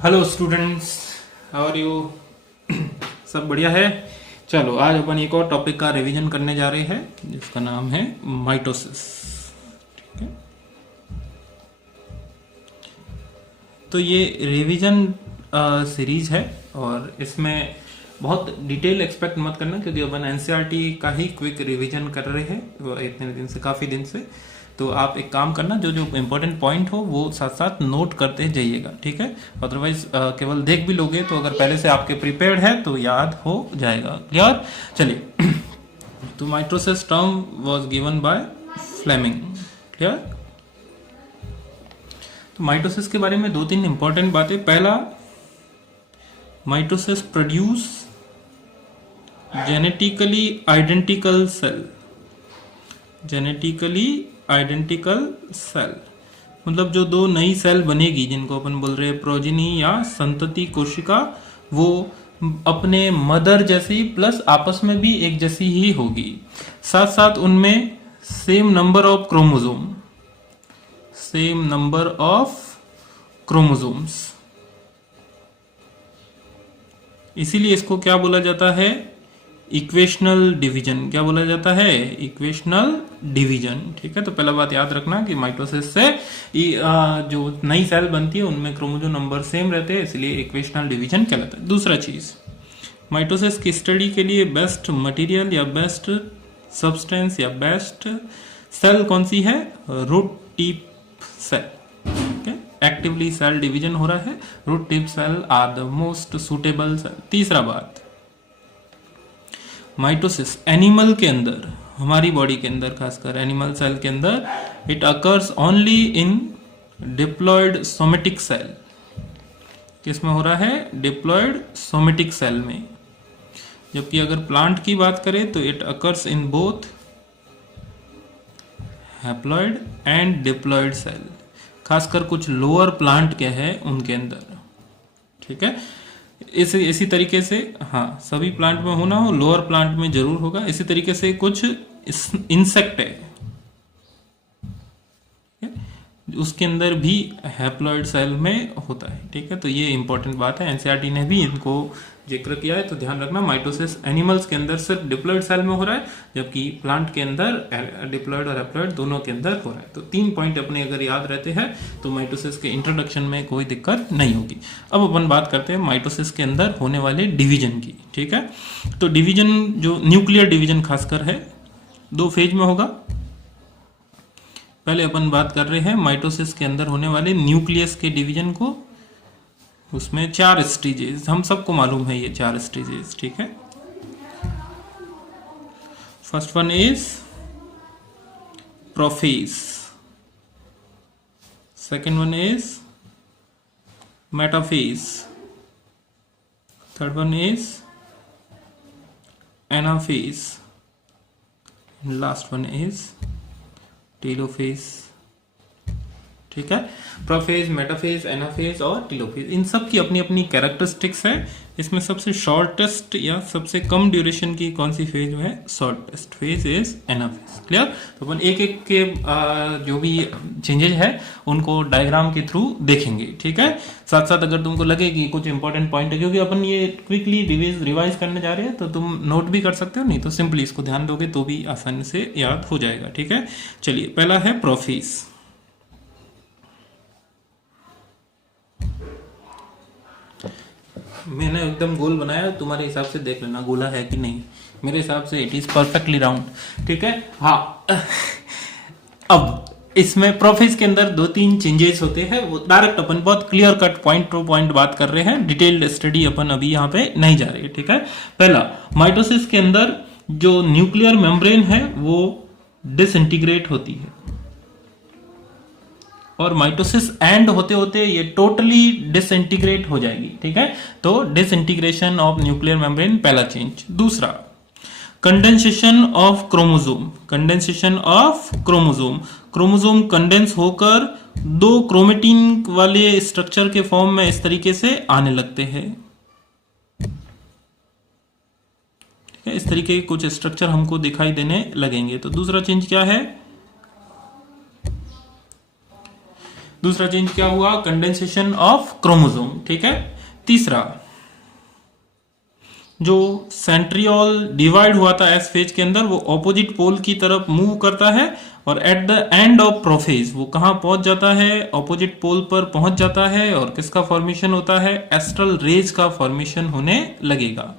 Hello students, how are you? सब बढ़िया है। चलो आज अपन एक और टॉपिक का रिवीजन करने जा रहे हैं जिसका नाम है माइटोसिस। ठीक है, तो ये रिवीजन सीरीज है और इसमें बहुत डिटेल एक्सपेक्ट मत करना क्योंकि अपन एनसीईआरटी का ही क्विक रिवीजन कर रहे हैं वो इतने दिन से, काफ़ी दिन से। तो आप एक काम करना, जो जो इम्पोर्टेंट पॉइंट हो वो साथ साथ नोट करते जाइएगा, ठीक है। अदरवाइज केवल देख भी लोगे तो अगर पहले से आपके प्रिपेयर्ड है तो याद हो जाएगा। क्लियर? चलिए तो mitosis term was given by Flemming. Clear? तो माइटोसिस के बारे में दो तीन इंपॉर्टेंट बातें। पहला, mitosis produce genetically identical cell. Genetically identical cell मतलब जो दो नई सेल बनेगी जिनको अपन बोल रहे हैं प्रोजेनी या संतति कोशिका, वो अपने मदर जैसी प्लस आपस में भी एक जैसी ही होगी। साथ साथ उनमें सेम नंबर ऑफ क्रोमोसोम्स। इसीलिए इसको क्या बोला जाता है? Equational division. क्या बोला जाता है? Equational division. ठीक है, तो पहला बात याद रखना कि माइटोसिस से जो नई सेल बनती है उनमें क्रोमोसोम नंबर सेम रहते हैं, इसलिए इक्वेशनल डिवीजन कहलाता है। दूसरा चीज, माइटोसिस की स्टडी के लिए बेस्ट मटेरियल या बेस्ट सब्सटेंस या बेस्ट सेल कौन सी है? Root tip cell. Actively cell division हो रहा है, root tip cell are the most suitable cell. तीसरा बात, माइटोसिस एनिमल के अंदर, हमारी बॉडी के अंदर खासकर एनिमल सेल के अंदर, it occurs only in diploid somatic cell. किसमें हो रहा है? डिप्लॉयड सोमेटिक सेल में। जबकि अगर प्लांट की बात करें तो it occurs in both haploid and diploid cell, खासकर कुछ लोअर प्लांट के हैं उनके अंदर। ठीक है, इसी तरीके से, हाँ, सभी प्लांट में होना हो, लोअर प्लांट में जरूर होगा। इसी तरीके से कुछ इंसेक्ट है उसके अंदर भी हैप्लॉयड सेल में होता है। ठीक है, तो ये इंपॉर्टेंट बात है, एनसीईआरटी ने भी इनको जिक्र किया है, तो ध्यान रखना। माइटोसिस एनिमल्स के अंदर सिर्फ डिप्लॉयड सेल में हो रहा है, जबकि प्लांट के अंदर डिप्लॉयड और हैप्लॉयड दोनों के अंदर हो रहा है। तो तीन पॉइंट अपने अगर याद रहते हैं तो माइटोसिस के इंट्रोडक्शन में कोई दिक्कत नहीं होगी। अब अपन बात करते हैं माइटोसिस के अंदर होने वाले डिवीजन की। ठीक है, तो डिवीजन, जो न्यूक्लियर डिवीजन खासकर है, दो फेज में होगा। पहले अपन बात कर रहे हैं माइटोसिस के अंदर होने वाले न्यूक्लियस के डिवीजन को। उसमें 4 स्टेजेस, हम सबको मालूम है ये 4 स्टेजेस। ठीक है, first one is prophase, second one is metaphase, third one is anaphase, last one is telophase. ठीक है, प्रोफेज, मेटाफेज, एनाफेज और टेलोफेज, इन सब की अपनी अपनी कैरेक्टरिस्टिक्स है। इसमें सबसे शॉर्टेस्ट या सबसे कम ड्यूरेशन की कौन सी फेज है? Shortest phase is anaphase. Clear? तो अपन एक एक के जो भी चेंजेस है उनको डायग्राम के थ्रू देखेंगे। ठीक है, साथ साथ अगर तुमको लगे कि कुछ इंपॉर्टेंट पॉइंट है, क्योंकि अपन ये क्विकली रिवाइज करने जा रहे हैं, तो तुम नोट भी कर सकते हो, नहीं तो सिंपली इसको ध्यान दोगे तो भी आसानी से याद हो जाएगा। ठीक है, चलिए पहला है प्रोफेज। मैंने एकदम गोल बनाया, तुम्हारे हिसाब से देख लेना गोला है कि नहीं। मेरे हिसाब से इट इज परफेक्टली राउंड। ठीक है, हाँ। अब इसमें प्रोफेज के अंदर 2-3 चेंजेस होते हैं, वो डायरेक्ट अपन बहुत clear cut point two point बात कर रहे हैं, डिटेल्ड स्टडी अपन अभी यहाँ पे नहीं जा रही है। ठीक है, पहला, माइटोसिस के अंदर जो न्यूक्लियर मेम्ब्रेन है वो डिसइंटीग्रेट होती है और माइटोसिस एंड होते होते ये टोटली डिसइंटीग्रेट हो जाएगी। ठीक है, तो डिसइंटीग्रेशन ऑफ न्यूक्लियर मेम्ब्रेन, पहला चेंज। दूसरा, condensation of chromosome. Condensation of chromosome, chromosome condense होकर 2 क्रोमेटिन वाले स्ट्रक्चर के फॉर्म में इस तरीके से आने लगते हैं। ठीक है, इस तरीके के कुछ स्ट्रक्चर हमको दिखाई देने लगेंगे। तो दूसरा चेंज क्या है? दूसरा चेंज क्या हुआ, कंडेंसेशन ऑफ क्रोमोसोम, ठीक है। तीसरा, जो सेंट्रियोल डिवाइड हुआ था एस फेज के अंदर, वो ऑपोजिट पोल की तरफ मूव करता है और at the end of prophase वो कहां पहुंच जाता है, ऑपोजिट पोल पर पहुंच जाता है और किसका फॉर्मेशन होता है, एस्ट्रल रेज का फॉर्मेशन होने लगेगा।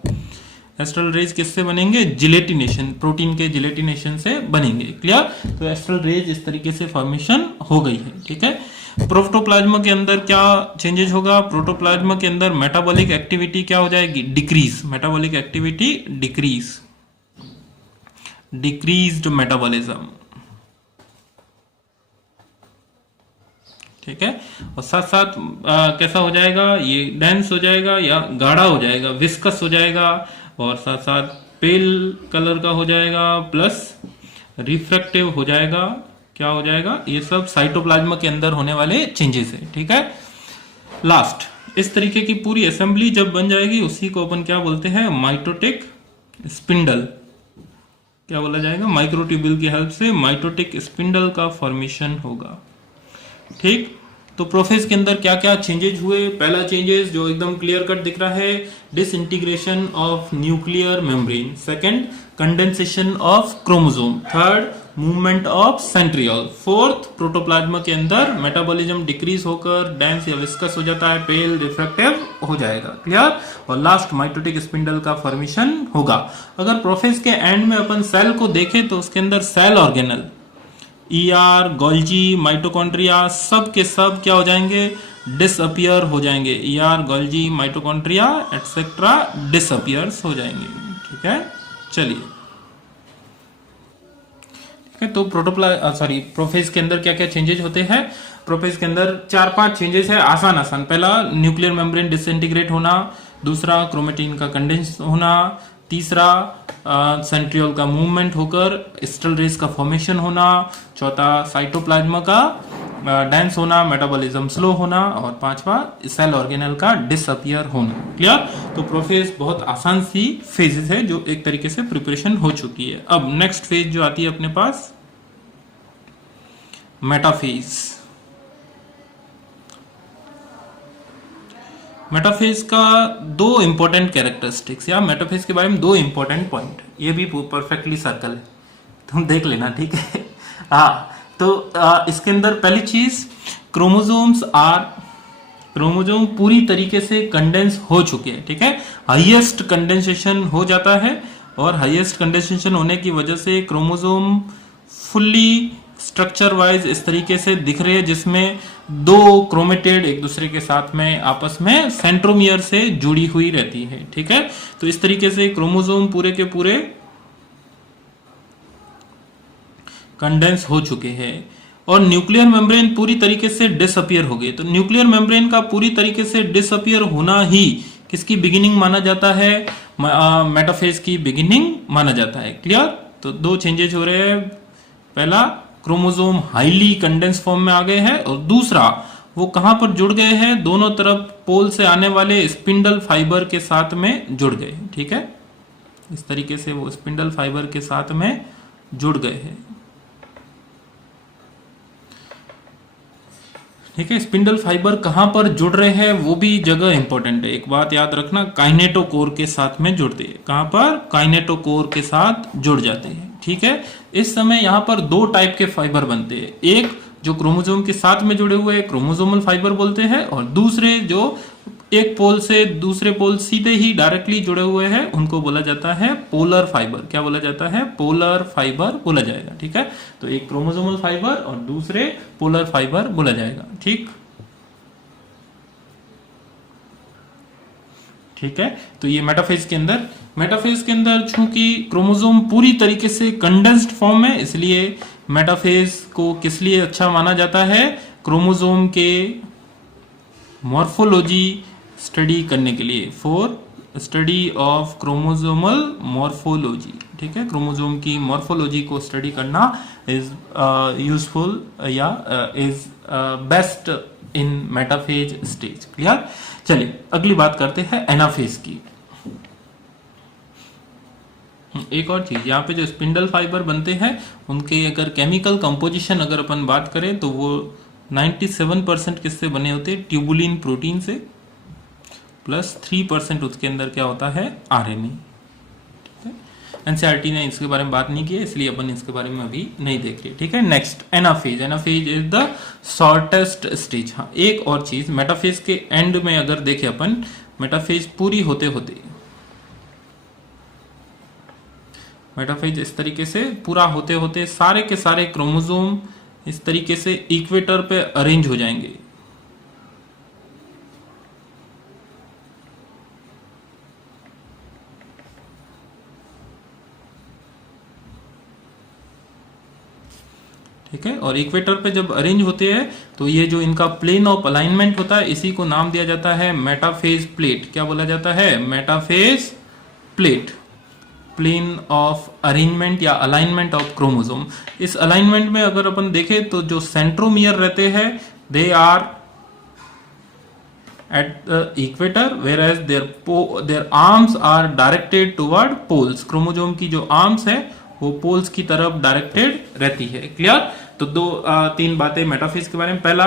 एस्ट्रल रेज किससे बनेंगे, जिलेटिनेशन, प्रोटीन के जिलेटिनेशन से बनेंगे, क्लियर। तो एस्ट्रल रेज इस तरीके से फॉर्मेशन हो गई है, ठीक है। प्रोटोप्लाज्मा के अंदर क्या चेंजेस होगा, प्रोटोप्लाज्मा के अंदर मेटाबॉलिक एक्टिविटी क्या हो जाएगी, decrease, metabolic activity decrease, decreased metabolism, ठीक है। और साथ साथ कैसा हो जाएगा, ये डेंस हो जाएगा या गाढ़ा हो जाएगा, विस्कस हो जाएगा, और साथ साथ पेल कलर का हो जाएगा, प्लस रिफ्रैक्टिव हो जाएगा, क्या हो जाएगा, ये सब साइटोप्लाज्मा के अंदर होने वाले चेंजेस है, ठीक है। लास्ट, इस तरीके की पूरी असेंबली जब बन जाएगी उसी को अपन क्या बोलते हैं, माइटोटिक स्पिंडल, क्या बोला जाएगा, माइक्रोट्यूब्यूल की हेल्प से माइटोटिक स्पिंडल का फॉर्मेशन होगा, ठीक। तो प्रोफेज के अंदर क्या क्या चेंजेस हुए, पहला चेंजेस जो एकदम क्लियर कट दिख रहा है, disintegration of nuclear membrane, second condensation of chromosome, third movement of centriole, fourth protoplasm के अंदर मेटाबॉलिज्म डिक्रीज होकर डेंस या विस्कस हो जाता है, पेल रिफ्रैक्टिव हो जाएगा, क्लियर। और लास्ट माइटोटिक स्पिंडल का फॉर्मेशन होगा। अगर प्रोफेज के एंड में अपन सेल को देखें तो उसके अंदर cell organelle, ER, Golgi, mitochondria सब के सब क्या हो जाएंगे, डिसअपियर हो जाएंगे, ER, Golgi, mitochondria etcetera disappears हो जाएंगे, ठीक है। चलिए, ठीक है। तो प्रोफेज के अंदर क्या क्या चेंजेस होते हैं, प्रोफेज के अंदर 4-5 चेंजेस है, आसान आसान। पहला, न्यूक्लियर मेम्ब्रेन डिसइंटीग्रेट होना, दूसरा क्रोमेटिन का कंडेंस होना, तीसरा सेंट्रियोल का मूवमेंट होकर एस्ट्रल रेज का फॉर्मेशन होना, चौथा साइटोप्लाज्मा का डेंस होना, मेटाबॉलिज्म स्लो होना, और पांचवा सेल ऑर्गेनल का डिसअपियर होना, क्लियर। तो प्रोफेज बहुत आसान सी फेजेस है जो एक तरीके से प्रिपरेशन हो चुकी है। अब नेक्स्ट फेज जो आती है अपने पास, मेटाफेज। मेटाफेज का दो इंपॉर्टेंट कैरेक्टरिस्टिक्स, या मेटाफेज के बारे में दो इंपॉर्टेंट पॉइंट, ये भी परफेक्टली सर्कल है, तुम देख लेना, ठीक है। हाँ, तो इसके अंदर पहली चीज, क्रोमोजोम पूरी तरीके से कंडेंस हो चुके हैं, ठीक है। हाईएस्ट कंडेंसेशन हो जाता है, और हाईएस्ट कंडेंसेशन होने की वजह से क्रोमोजोम फुल्ली स्ट्रक्चर वाइज इस तरीके से दिख रहे हैं, जिसमें दो क्रोमेटिड एक दूसरे के साथ में आपस में सेंट्रोमियर से जुड़ी हुई रहती है, ठीक है। तो इस तरीके से क्रोमोसोम पूरे के पूरे कंडेंस हो चुके हैं, और न्यूक्लियर मेम्ब्रेन पूरी तरीके से डिसअपियर हो गई। तो न्यूक्लियर मेम्ब्रेन का पूरी तरीके से डिसअपियर होना ही किसकी बिगिनिंग माना जाता है, मेटाफेज की बिगिनिंग माना जाता है, क्लियर। तो दो चेंजेस हो रहे हैं, पहला क्रोमोसोम हाईली कंडेंस फॉर्म में आ गए हैं, और दूसरा वो कहां पर जुड़ गए हैं, दोनों तरफ पोल से आने वाले स्पिंडल फाइबर के साथ में जुड़ गए, ठीक है। इस तरीके से वो स्पिंडल फाइबर के साथ में जुड़ गए हैं, ठीक है। स्पिंडल फाइबर कहां पर जुड़ रहे हैं वो भी जगह इंपॉर्टेंट है, एक बात याद रखना, काइनेटोकोर के साथ में जुड़ते हैं, कहां पर, काइनेटोकोर के साथ जुड़ जाते हैं, ठीक है। इस समय यहां पर दो टाइप के फाइबर बनते हैं, एक जो क्रोमोसोम के साथ में जुड़े हुए क्रोमोसोमल फाइबर बोलते हैं, और दूसरे जो एक पोल से दूसरे पोल सीधे ही डायरेक्टली जुड़े हुए हैं उनको बोला जाता है पोलर फाइबर। क्या बोला जाता है, पोलर फाइबर बोला जाएगा, ठीक है। तो एक क्रोमोसोमल फाइबर और दूसरे पोलर फाइबर बोला जाएगा, ठीक ठीक है। तो ये मेटाफेज के अंदर चूंकि क्रोमोसोम पूरी तरीके से कंडेंस्ड फॉर्म है, इसलिए मेटाफेज को किस लिए अच्छा माना जाता है, क्रोमोसोम के मॉर्फोलॉजी स्टडी करने के लिए, for study of chromosomal morphology, ठीक है। क्रोमोसोम की मॉर्फोलॉजी को स्टडी करना इज यूजफुल या is best in metaphase stage, clear. चलिए अगली बात करते हैं एनाफेज की। एक और चीज, यहाँ पे जो स्पिंडल फाइबर बनते हैं उनके अगर केमिकल कंपोजिशन अगर अपन बात करें तो वो 97% किससे बने होते हैं? ट्यूबुलिन प्रोटीन से, प्लस 3% उसके अंदर क्या होता है? आरएनए। एनसीईआरटी ने इसके बारे में बात नहीं की है, इसलिए अपन इसके बारे में अभी नहीं देख रहे। ठीक है, next anaphase. Anaphase is the shortest stage. हाँ, एक और चीज, मेटाफेज के एंड में अगर देखें अपन, मेटाफेज पूरी होते होते, मेटाफेज इस तरीके से पूरा होते होते सारे के सारे क्रोमोसोम इस तरीके से इक्वेटर पे अरेंज हो जाएंगे। ठीक है, और इक्वेटर पे जब अरेंज होते हैं तो ये जो इनका प्लेन ऑफ अलाइनमेंट होता है, इसी को नाम दिया जाता है मेटाफेज प्लेट। क्या बोला जाता है? Metaphase plate. Plane of arrangement या अलाइनमेंट ऑफ क्रोमोसोम। इस अलाइनमेंट में अगर अपन देखें तो जो सेंट्रोमियर रहते हैं, they are at the equator, whereas their arms are directed toward poles. Chromosome की जो आर्म्स है वो पोल्स की तरफ डायरेक्टेड रहती है। क्लियर? तो तीन बातें मेटाफेज के बारे में। पहला,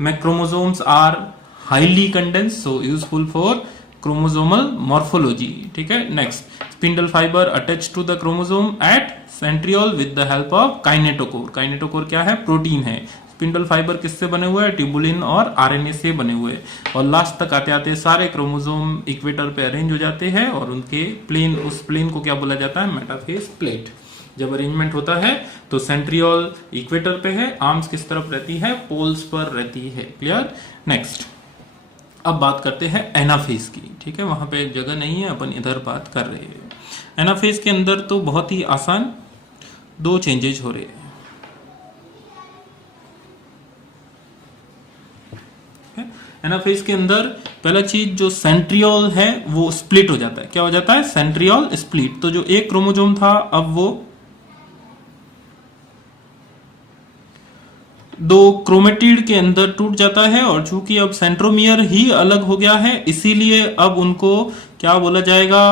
chromosomes are highly condense, so useful for chromosomal morphology. ठीक है, next, spindle fibre attach to the chromosome at centriole with the help of kinetochore. Kinetochore क्या है? प्रोटीन है। स्पिंडल फाइबर किससे बने हुए हैं? ट्यूबुलिन और आरएनए से बने हुए। और लास्ट तक आते आते सारे क्रोमोसोम इक्वेटर पे अरेंज हो जाते हैं और उनके प्लेन, उस प्लेन को क्या बोला जाता है? Metaphase plate. जब अरेंजमेंट होता है तो सेंट्रियोल इक्वेटर पे है, आर्म्स किस तरफ रहती है? पोल्स पर रहती है। क्लियर? नेक्स्ट, अब बात करते हैं एनाफेज की। ठीक है, वहां पे जगह नहीं है, अपन इधर बात कर रहे हैं। एनाफेज के अंदर तो बहुत ही आसान दो चेंजेज हो रहे हैं। एनाफेज के अंदर पहला चीज, जो सेंट्रियोल है वो स्प्लिट हो जाता है। क्या हो जाता है? Centriole split. तो जो एक क्रोमोसोम था अब वो दो क्रोमेटिड के अंदर टूट जाता है, और चूंकि अब सेंट्रोमियर ही अलग हो गया है, इसीलिए अब उनको क्या बोला जाएगा?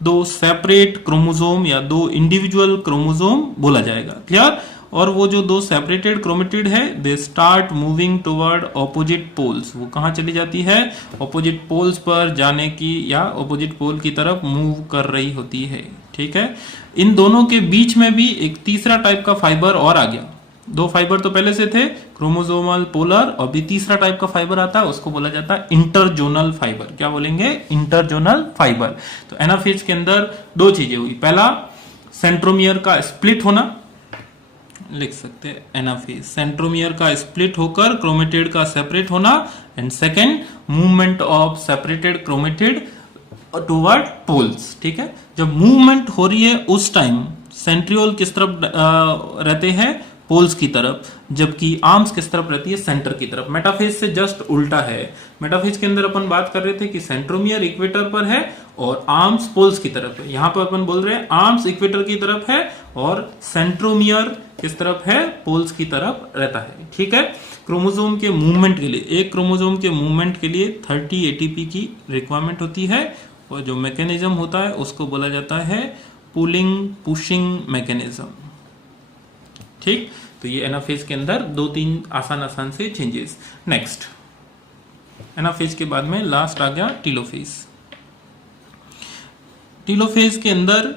दो सेपरेट क्रोमोसोम या दो इंडिविजुअल क्रोमोसोम बोला जाएगा। क्लियर? और वो जो दो सेपरेटेड क्रोमेटिड है, they start moving toward opposite poles. वो कहां चली जाती है? ऑपोजिट पोल्स पर जाने की, या ऑपोजिट पोल की तरफ मूव कर रही होती है। ठीक है, इन दोनों के बीच में भी एक तीसरा टाइप का फाइबर और आ गया। दो फाइबर तो पहले से थे, क्रोमोसोमल पोलर, और भी तीसरा टाइप का फाइबर आता है, उसको बोला जाता है इंटरजोनल फाइबर। क्या बोलेंगे? Interzonal fibre. तो एनाफेज के अंदर दो चीजें हुई। पहला, सेंट्रोमियर का स्प्लिट होना, लिख सकते हैं एनाफेज, सेंट्रोमियर का स्प्लिट होकर क्रोमेटिड का सेपरेट होना, and second, movement of separated chromatid toward poles. ठीक है, जब मूवमेंट हो रही है उस टाइम सेंट्रियोल किस तरफ रहते हैं? पोल्स की तरफ, जबकि आर्म्स किस तरफ रहती है? सेंटर की तरफ। मेटाफेज से जस्ट उल्टा है। मेटाफेज के अंदर अपन बात कर रहे थे कि सेंट्रोमियर इक्वेटर पर है और आर्म्स पोल्स की तरफ है। यहां पर अपन बोल रहे हैं आर्म्स इक्वेटर की तरफ है और सेंट्रोमियर किस तरफ है? पोल्स की तरफ रहता है। ठीक है, क्रोमोसोम के मूवमेंट के लिए, एक क्रोमोसोम के मूवमेंट के लिए 30 एटीपी की रिक्वायरमेंट होती है, और जो मैकेनिज्म होता है उसको बोला जाता है पुलिंग पुशिंग मैकेनिज्म। ठीक, तो ये एनाफेज के अंदर दो तीन आसान से चेंजेस। नेक्स्ट, एनाफेज के बाद में लास्ट आ गया टीलोफेज। टीलोफेज के अंदर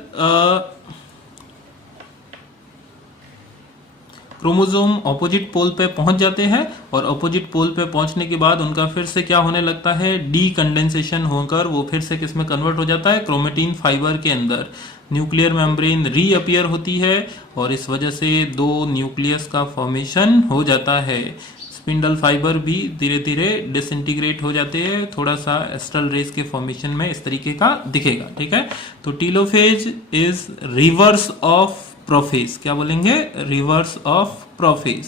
क्रोमोसोम ऑपोजिट पोल पे पहुंच जाते हैं, और ऑपोजिट पोल पे पहुंचने के बाद उनका फिर से क्या होने लगता है? डीकंडेंसेशन होकर वो फिर से किसमें कन्वर्ट हो जाता है? क्रोमेटिन फाइबर के अंदर। न्यूक्लियर मेम्ब्रेन रीअपियर होती है और इस वजह से दो न्यूक्लियस का फॉर्मेशन हो जाता है। स्पिंडल फाइबर भी धीरे धीरे डिसइंटीग्रेट हो जाते हैं, थोड़ा सा एस्ट्रल रेस के फॉर्मेशन में इस तरीके का दिखेगा। ठीक है, तो telophase is reverse of prophase. क्या बोलेंगे? Reverse of prophase.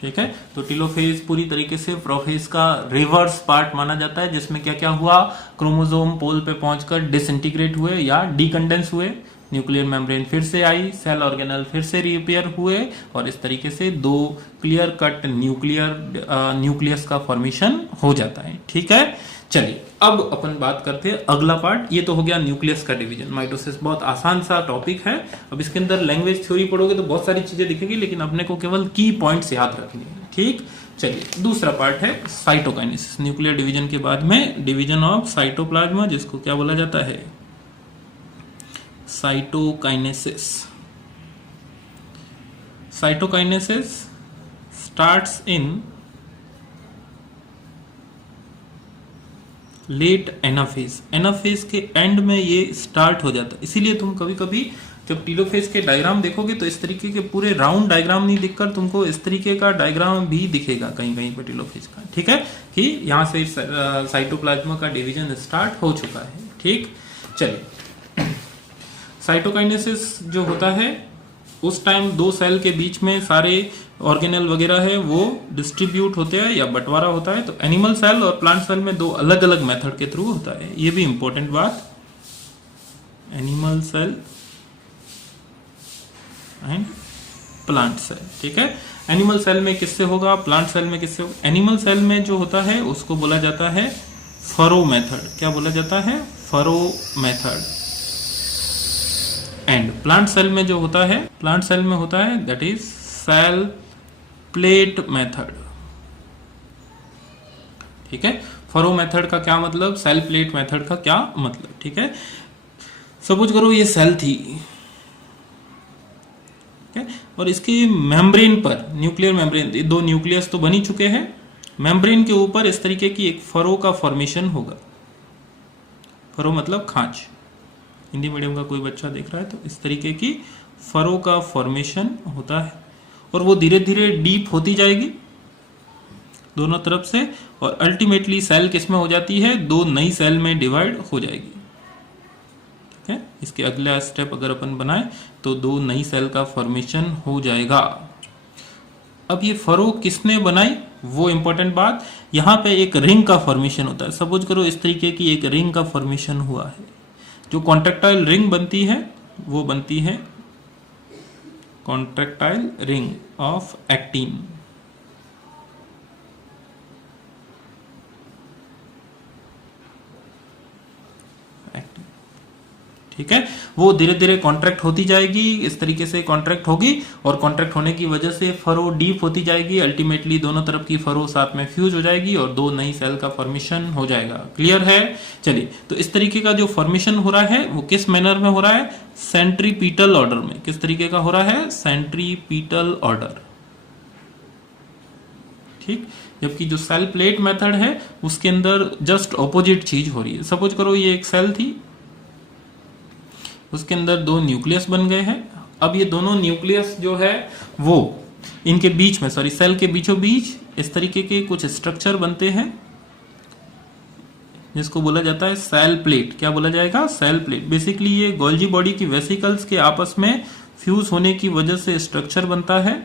ठीक है, तो टीलोफेज पूरी तरीके से प्रोफेज का रिवर्स पार्ट माना जाता है, जिसमें क्या क्या हुआ? क्रोमोसोम पोल पे पहुंचकर डिसइंटीग्रेट हुए या डीकंडेंस हुए, न्यूक्लियर मेम्ब्रेन फिर से आई, सेल ऑर्गेनल फिर से रीअपियर हुए, और इस तरीके से दो क्लियर कट न्यूक्लियस का फॉर्मेशन हो जाता है। ठीक है, चलिए अब अपन बात करते हैं अगला पार्ट। ये तो हो गया न्यूक्लियस का डिवीजन। माइटोसिस बहुत आसान सा टॉपिक है। अब इसके अंदर लैंग्वेज थ्योरी पढ़ोगे तो बहुत सारी चीजें दिखेगी, लेकिन अपने को केवल की पॉइंट्स याद रखनी है। ठीक, चलिए दूसरा पार्ट है साइटोकाइनेसिस। न्यूक्लियर डिवीजन के बाद में डिवीजन ऑफ साइटोप्लाज्मा, जिसको क्या बोला जाता है, cytokinesis. Cytokinesis starts in late anaphase. Anaphase के एंड में ये स्टार्ट हो जाता है। इसीलिए तुम कभी कभी जब टीलोफेज के डायग्राम देखोगे तो इस तरीके के पूरे राउंड डायग्राम नहीं दिखकर तुमको इस तरीके का डायग्राम भी दिखेगा कहीं कहीं पर टीलोफेज का। ठीक है, कि यहां से साइटोप्लाज्मा का डिवीजन स्टार्ट हो चुका है। ठीक, चलिए साइटोकाइनेसिस जो होता है उस टाइम दो सेल के बीच में सारे ऑर्गेनेल वगैरह है वो डिस्ट्रीब्यूट होते हैं या बंटवारा होता है। तो एनिमल सेल और प्लांट सेल में दो अलग अलग मेथड के थ्रू होता है। ये भी इंपॉर्टेंट बात, animal cell and plant cell. ठीक है, एनिमल सेल में किससे होगा, प्लांट सेल में किससे होगा। एनिमल सेल में जो होता है उसको बोला जाता है फरो मेथड। क्या बोला जाता है, furrow method. And plant cell में जो होता है, प्लांट सेल में होता है that is cell plate method. ठीक है, फरो मेथड का क्या मतलब, सेल प्लेट मेथड का क्या मतलब। ठीक है, सपोज करो ये सेल थी, ठीक है, और इसके मेम्ब्रेन पर, न्यूक्लियर मेम्ब्रेन, दो न्यूक्लियस तो बन ही चुके हैं, मेम्ब्रेन के ऊपर इस तरीके की एक फरो का फॉर्मेशन होगा। फरो मतलब खांच। हिंदी मीडियम का कोई बच्चा देख रहा है तो इस तरीके की फरो का फॉर्मेशन होता है, और वो धीरे धीरे डीप होती जाएगी दोनों तरफ से, और अल्टीमेटली सेल किस में हो जाती है, दो नई सेल में डिवाइड हो जाएगी। ठीक है, इसके अगला स्टेप अगर अपन बनाए तो दो नई सेल का फॉर्मेशन हो जाएगा। अब ये फरो किसने बनाई, वो इंपॉर्टेंट बात, यहां पे एक रिंग का फॉर्मेशन होता है। सपोज करो इस तरीके की एक रिंग का फॉर्मेशन हुआ है। जो कॉन्ट्रैक्टाइल रिंग बनती है वो बनती है कॉन्ट्रैक्टाइल रिंग ऑफ एक्टिन। ठीक है, वो धीरे धीरे कॉन्ट्रैक्ट होती जाएगी, इस तरीके से कॉन्ट्रैक्ट होगी, और कॉन्ट्रैक्ट होने की वजह से फरो डीप होती जाएगी। अल्टीमेटली दोनों तरफ की फरो साथ में फ्यूज हो जाएगी और दो नई सेल का फॉर्मेशन हो जाएगा। क्लियर है। चलिए, तो इस तरीके का जो फॉर्मेशन हो रहा है वो किस मैनर में हो रहा है, सेंट्रीपीटल ऑर्डर में। किस तरीके का हो रहा है, सेंट्रीपीटल ऑर्डर। ठीक, जबकि जो सेल प्लेट मेथड है उसके अंदर जस्ट ऑपोजिट चीज हो रही है। सपोज करो ये एक सेल थी, उसके अंदर दो न्यूक्लियस बन गए हैं। अब ये दोनों न्यूक्लियस जो है वो इनके बीच में, सॉरी सेल के बीचों बीच इस तरीके के कुछ स्ट्रक्चर बनते हैं जिसको बोला जाता है सेल प्लेट। क्या बोला जाएगा, सेल प्लेट। बेसिकली ये गोल्जी बॉडी की वेसिकल्स के आपस में फ्यूज होने की वजह से स्ट्रक्चर बनता है।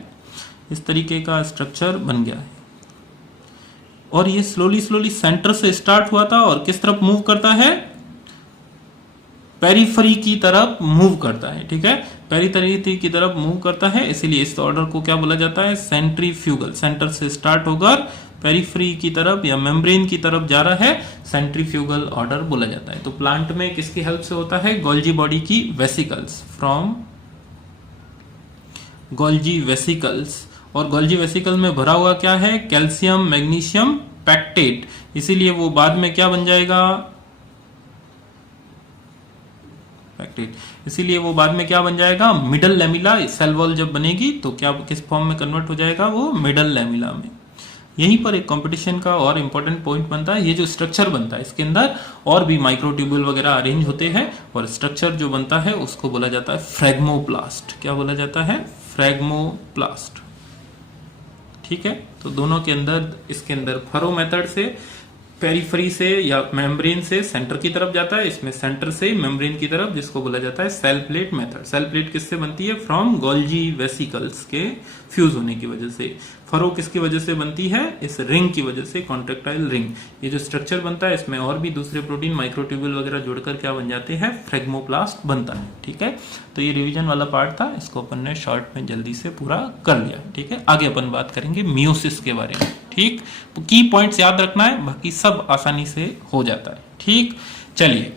इस तरीके का स्ट्रक्चर बन गया है, और ये स्लोली स्लोली सेंटर से स्टार्ट हुआ था और किस तरफ मूव करता है, पेरिफेरी की तरफ मूव करता है। ठीक है, पेरिफेरी की तरफ मूव करता है, इसीलिए इस ऑर्डर को क्या बोला जाता है, सेंट्रीफ्यूगल। सेंटर से स्टार्ट होकर पेरिफेरी की तरफ या मेम्ब्रेन की तरफ जा रहा है, सेंट्रीफ्यूगल ऑर्डर बोला जाता है। तो प्लांट में किसकी हेल्प से होता है, गोल्जी बॉडी की वेसिकल्स, फ्रॉम गोल्जी वेसिकल्स। और गोल्जी वेसिकल में भरा हुआ क्या है, कैल्शियम मैग्नीशियम पैक्टेट। इसीलिए वो बाद में क्या बन जाएगा, इसीलिए वो बाद में क्या बन जाएगा, मिडल लेमिला। सेल वॉल जब बनेगी तो क्या किस फॉर्म में कन्वर्ट हो जाएगा, वो मिडल लेमिला में। यहीं पर एक कंपटीशन का और इंपॉर्टेंट पॉइंट बनता है, ये जो स्ट्रक्चर बनता है इसके अंदर और भी माइक्रोट्यूब्यूल वगैरह अरेंज होते हैं, और स्ट्रक्चर जो बनता है उसको बोला जाता है फ्रेगमोप्लास्ट। क्या बोला जाता है, फ्रेगमोप्लास्ट। ठीक है, तो दोनों के अंदर, इसके अंदर फरो मेथड से पेरिफेरी से या मेम्ब्रेन से सेंटर की तरफ जाता है, इसमें सेंटर से मेम्ब्रेन की तरफ, जिसको बोला जाता है cell plate method. Cell plate किससे बनती है, फ्रॉम गोल्जी वेसिकल्स के फ्यूज होने की वजह से। फरो किसकी वजह से बनती है, इस रिंग की वजह से, कॉन्ट्रैक्टाइल रिंग। ये जो स्ट्रक्चर बनता है इसमें और भी दूसरे प्रोटीन, माइक्रोट्यूब्यूल वगैरह जुड़कर क्या बन जाते हैं, फ्रेगमोप्लास्ट बनता है। ठीक है, तो ये रिवीजन वाला पार्ट था, इसको अपन ने शॉर्ट में जल्दी से पूरा कर लिया। ठीक है, आगे अपन बात करेंगे मियोसिस के बारे में। ठीक, की पॉइंट्स याद रखना है, बाकी सब आसानी से हो जाता है। ठीक, चलिए